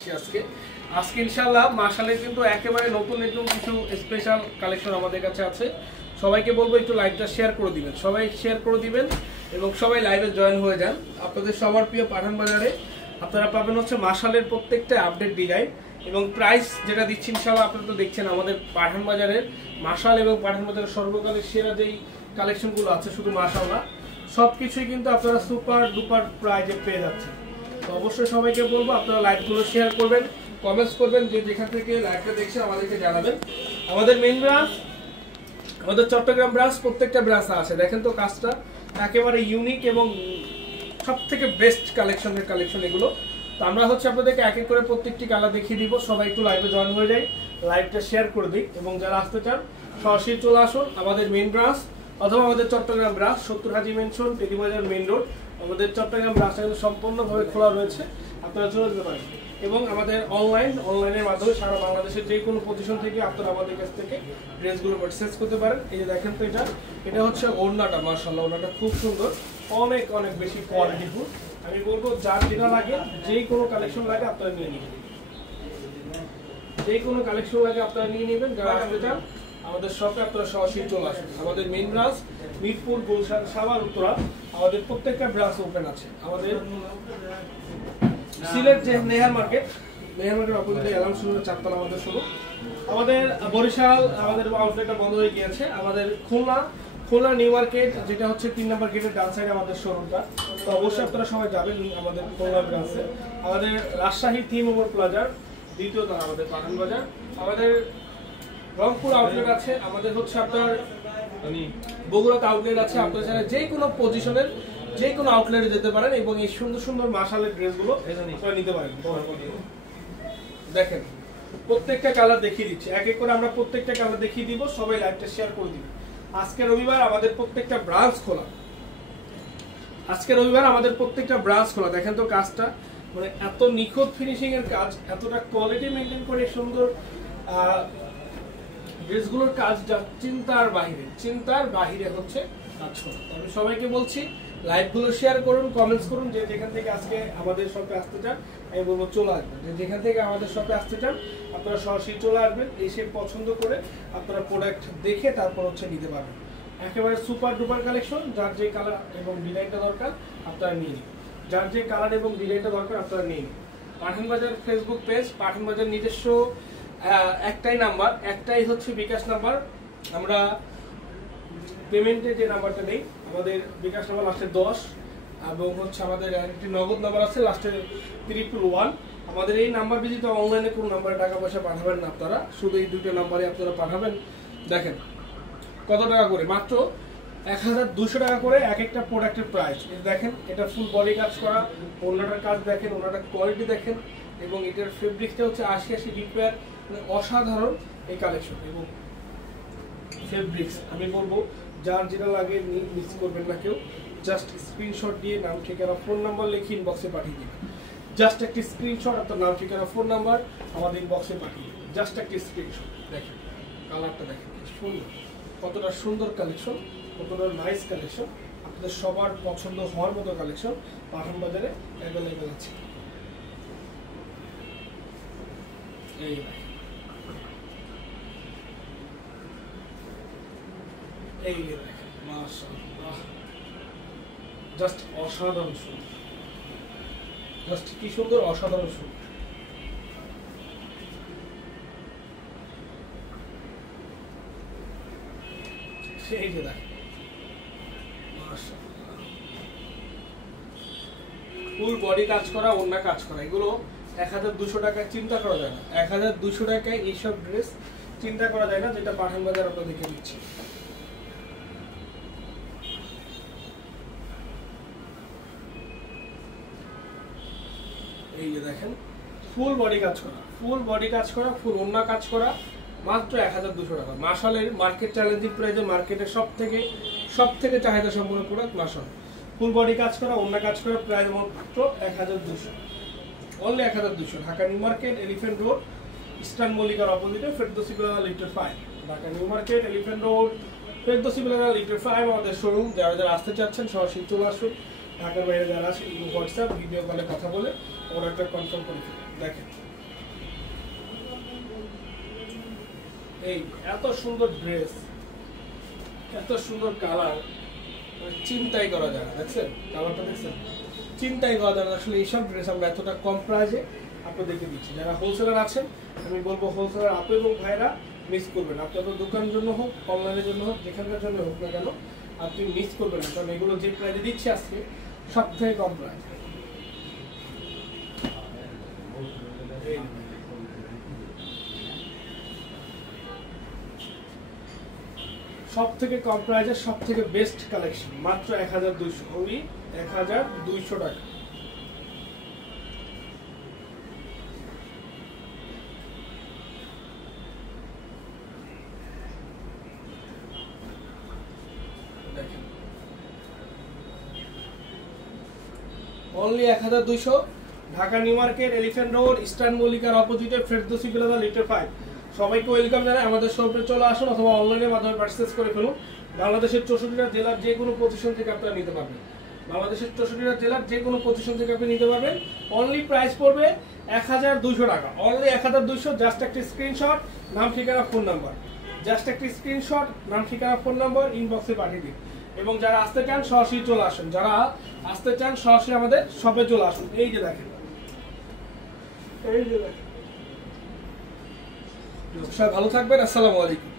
আজকে আজকে ইনশাআল্লাহ মাশাআল্লাহ কিন্তু একেবারে নতুন নতুন কিছু স্পেশাল কালেকশন আমাদের কাছে আছে। সবাইকে বলবো একটু লাইভটা শেয়ার করে দিবেন, সবাই শেয়ার করে দিবেন এবং সবাই লাইভে জয়েন হয়ে যান। আপনাদের সবার প্রিয় পাঠান বাজারে আপনারা পাবেন হচ্ছে মাশাআল্লাহর প্রত্যেকটা আপডেট ডিজাইন এবং প্রাইস যেটা দিচ্ছি ইনশাআল্লাহ আপনারা তো দেখছেন আমাদের পাঠান বাজারের মাশাআল্লাহ এবং পাঠান বাজারের সর্বকালের সেরা যেই কালেকশনগুলো আছে শুধু মাশাআল্লাহ সবকিছুই কিন্তু আপনারা সুপার ডুপার প্রাইজে পেয়ে যাচ্ছেন। তো অবশ্যই সবাইকে বলবো আপনারা লাইভগুলো শেয়ার করবেন, কমেন্টস করবেন, যে যেখান থেকে লাইভটা দেখছেন আমাদেরকে জানাবেন। আমাদের মেইন ব্রাঞ্চ আমাদের চট্টগ্রাম ব্রাঞ্চ, প্রত্যেকটা ব্রাঞ্চ আছে। দেখেন তো কাজটা একেবারে ইউনিক এবং সবথেকে বেস্ট কালেকশন এগুলো। তো আমরা হচ্ছে আপনাদেরকে এক এক করে প্রত্যেকটি কালার দেখিয়ে দিব। সবাই একটু লাইভে জয়েন হয়ে যায়, লাইভটা শেয়ার করে দিই এবং যারা আসতে চান সরাসরি চলে আসুন আমাদের মেইন ব্রাঞ্চ অথবা আমাদের চট্টগ্রাম ব্রাঞ্চ 70 হাজি মেনশন টেরিবাজার মেইন রোড। আমাদের চট্টগ্রাম ব্রাঞ্চটা কিন্তু সম্পূর্ণভাবে খোলা রয়েছে, আপনারা চলে যেতে পারেন এবং আমাদের অনলাইনের মাধ্যমে সারা বাংলাদেশের যে কোনো পজিশন থেকে আপনারা আমাদের কাছ থেকে ড্রেসগুলো পারচেজ করতে পারেন। এই যে দেখেন তো এটা হচ্ছে ওড়নাটা, মাশাআল্লাহ ওড়নাটা খুব সুন্দর, অনেক অনেক বেশি কোয়ালিটিফুল। আমি বলবো যার যেটা লাগে, যেই কোনো কালেকশন লাগে আপনারা নিয়ে নেবেন, যেই কোনো কালেকশন লাগে আপনারা নিয়ে নেবেন। যারা আসতে চান আমাদের শপে আপনারা সরাসরি চলে আসুন। আমাদের মেইন ব্রাঞ্চ মিরপুর, গুলশান, সাভার, উত্তরা আমাদের প্রত্যেকটা ব্রাঞ্চ ওপেন আছে। আমাদের সিলেট যে নেহার মার্কেট অপোজিটে এলাম শুরু চারতলা আমাদের শুরু। আমাদের বরিশাল আমাদের আউটলেটটা বন্ধ হয়ে গিয়েছে। আমাদের খুলনা নিউ মার্কেট যেটা হচ্ছে 3 নম্বর গেটের ডান সাইডে আমাদের শোরুমটা। তো অবশ্যই আপনারা সবাই যাবেন আমাদের খুলনা ব্রাঞ্চে। আমাদের রাজশাহী থিম ওভার প্লাজার দ্বিতীয় তলা আমাদের পাঠান বাজার। আমাদের রংপুর আউটলেট আছে, আমাদের হচ্ছে আপনার বগুড়াতে আউটলেট আছে। আপনারা চাইলে যে কোনো পজিশনের যে কোনো আউটলেটে যেতে পারেন এবং এই সুন্দর সুন্দর মাশাআল্লাহ ড্রেসগুলো আপনারা নিতে পারেন। দেখেন প্রত্যেকটা কালার দেখিয়ে দিচ্ছি, এক এক করে আমরা প্রত্যেকটা কালার দেখিয়ে দিব। সবাই লাইভটা শেয়ার করে দিবেন। আজকে রবিবার আমাদের প্রত্যেকটা ব্রাঞ্চ খোলা, দেখেন তো কাজটা মানে এত নিখুঁত ফিনিশিং এর কাজ, এতটা কোয়ালিটি মেনটেন করে সুন্দর ড্রেসগুলোর কাজ যা চিন্তার বাহিরে হচ্ছে কাজ করা। আমি সবাইকে বলছি লাইভগুলো শেয়ার করুন, কমেন্টস করুন, যে যেখান থেকে আজকে আমাদের শপে আসতে চান আমি বলবো চলে আসবেন। যে যেখান থেকে আমাদের শপে আসতে চান আপনারা সরাসরি চলে আসবেন, এসে পছন্দ করে আপনারা প্রোডাক্ট দেখে তারপর হচ্ছে নিতে পারবেন। একেবারে সুপার ডুপার কালেকশন, যার যে কালার এবং ডিজাইনটা দরকার আপনারা নিয়ে নিন, পাঠান বাজার ফেসবুক পেজ, পাঠান বাজার নিজস্ব একটাই নাম্বার, একটাই হচ্ছে বিকাশ নাম্বার। আমরা পেমেন্টের যে নাম্বারটা নেই, আমাদের বিকাশ নাম্বার লাস্টে 10 এবং হচ্ছে আমাদের একটি নগদ নাম্বার আছে লাস্টে 111। আমাদের এই নাম্বার ব্যতীত অনলাইনে কোনো নাম্বারে টাকা পয়সা পাঠাবেন না আপনারা, শুধু এই দুটো নাম্বারে আপনারা পাঠাবেন। দেখেন কত টাকা করে, মাত্র 1200 টাকা করে এক একটা প্রোডাক্টের প্রাইস। দেখেন এটা ফুল বডি কাজ করা, ওড়নাটার কাজ দেখেন, ওড়নাটার কোয়ালিটি দেখেন এবং এটার ফেব্রিকটা হচ্ছে 80 রিপেয়ার, মানে অসাধারণ এই কালেকশন এবং ফেব্রিক্স। আমি বলবো যার যেটা লাগে মিস করবেন না কেউ, জাস্ট স্ক্রিনশট দিয়ে নাম ঠিকানা ফোন নাম্বার লিখে ইনবক্সে পাঠিয়ে দিবেন। জাস্ট একটি স্ক্রিনশট, আপনার নাম ঠিকানা ফোন নাম্বার আমাদের ইনবক্সে পাঠিয়ে দিবেন, জাস্ট একটি স্ক্রিনশট। দেখেন কালারটা দেখেন সুন্দর, কতটা সুন্দর কালেকশন, কতটা নাইস কালেকশন, আপনাদের সবার পছন্দ হওয়ার মতো কালেকশন পাঠান বাজারে অ্যাভেলেবেল আছে। এই দেখেন মাশাআল্লাহ, জাস্ট অসাধারণ সুন্দর, জাস্ট কি সুন্দর, অসাধারণ সুন্দর। সেই যে দেখেন মাশাআল্লাহ, ফুল বডি কাজ করা, ওড়না কাজ করা, এগুলো 1200 টাকায় চিন্তা করা যায় না। 1200 টাকায় এইসব ড্রেস চিন্তা করা যায় না, যেটা পাঠান বাজার আপনাদেরকে দিচ্ছি। এই যে দেখেন ফুল বডি কাজ করা, ফুল ওড়না কাজ করা, মাত্র 1200 টাকা। মাশাআল্লাহ মার্কেট চ্যালেঞ্জিং প্রাইসে, মার্কেটের সব থেকে চাহিদা সম্পন্ন প্রোডাক্ট মাশাআল্লাহ। ফুল বডি কাজ করা, ওড়না কাজ করা, প্রাইস মাত্র 1200, only 1200। Dhaka new market, elephant road, eastern মল্লিকার অপোজিটে Ferdousi plaza litre 5। Dhaka new market, elephant road, Ferdousi plaza litre 5 আমাদের শোরুম। যারা আসতে চাচ্ছেন সরাসরি চলে আসুন। ঢাকার বাইরে যারা আছে হোয়াটসঅ্যাপ ভিডিও কলে কথা বলে অর্ডারটা কনফার্ম করে দেখেন। এই এত সুন্দর ড্রেস, এত সুন্দর কালার, চিন্তাই করা যায় না। দেখছেন কালারটা, দেখছেন চিন্তাই করা যায় না। আসলে এইসব ড্রেস আমরা এতটা কম প্রাইসে আপনাদেরকে দিচ্ছি। যারা হোলসেলার আছেন আমি বলবো হোলসেলার আপু এবং ভাইরা মিস করবেন। আপনাদের দোকানের জন্য হোক, অনলাইনের জন্য হোক, যেখানকার জন্য হোক না কেন আপনি মিস করবেন না, কারণ এগুলো যে প্রাইসে দিচ্ছি আজকে সব থেকে কম প্রাইস। সব থেকে কম প্রাইসের সব থেকে বেস্ট কালেকশন, মাত্র 1200, ওই 1200 টাকা। দেখেন only 1200, Dhaka new market, elephant road, eastern মল্লিকার অপোজিটে ফেরদৌসি প্লাজা, লিটার 5। সবাইকে ওয়েলকাম জানাই। আমাদের শপে চলে আসুন অথবা অনলাইনের মাধ্যমে পারচেজ করে ফেলুন। বাংলাদেশের 64টা জেলার যে কোনো পজিশন থেকে আপনারা নিতে পারবেন। বাংলাদেশের 64টা জেলার যে কোনো পজিশন থেকে আপনি নিতে পারবেন। অনলি প্রাইস পড়বে 1200 টাকা, অনলি 1200। জাস্ট একটা স্ক্রিনশট, নাম ঠিকানা ফোন নাম্বার, জাস্ট একটা স্ক্রিনশট, নাম ঠিকানা ফোন নাম্বার ইনবক্সে পাঠিয়ে দিন। এবং যারা আসতে চান সরাসরি চলে আসুন, যারা আসতে চান সরাসরি আমাদের শপে চলে আসুন। এই যে দেখেন, এই যে দেখেন। সবাই ভালো থাকবেন, আসসালামু আলাইকুম।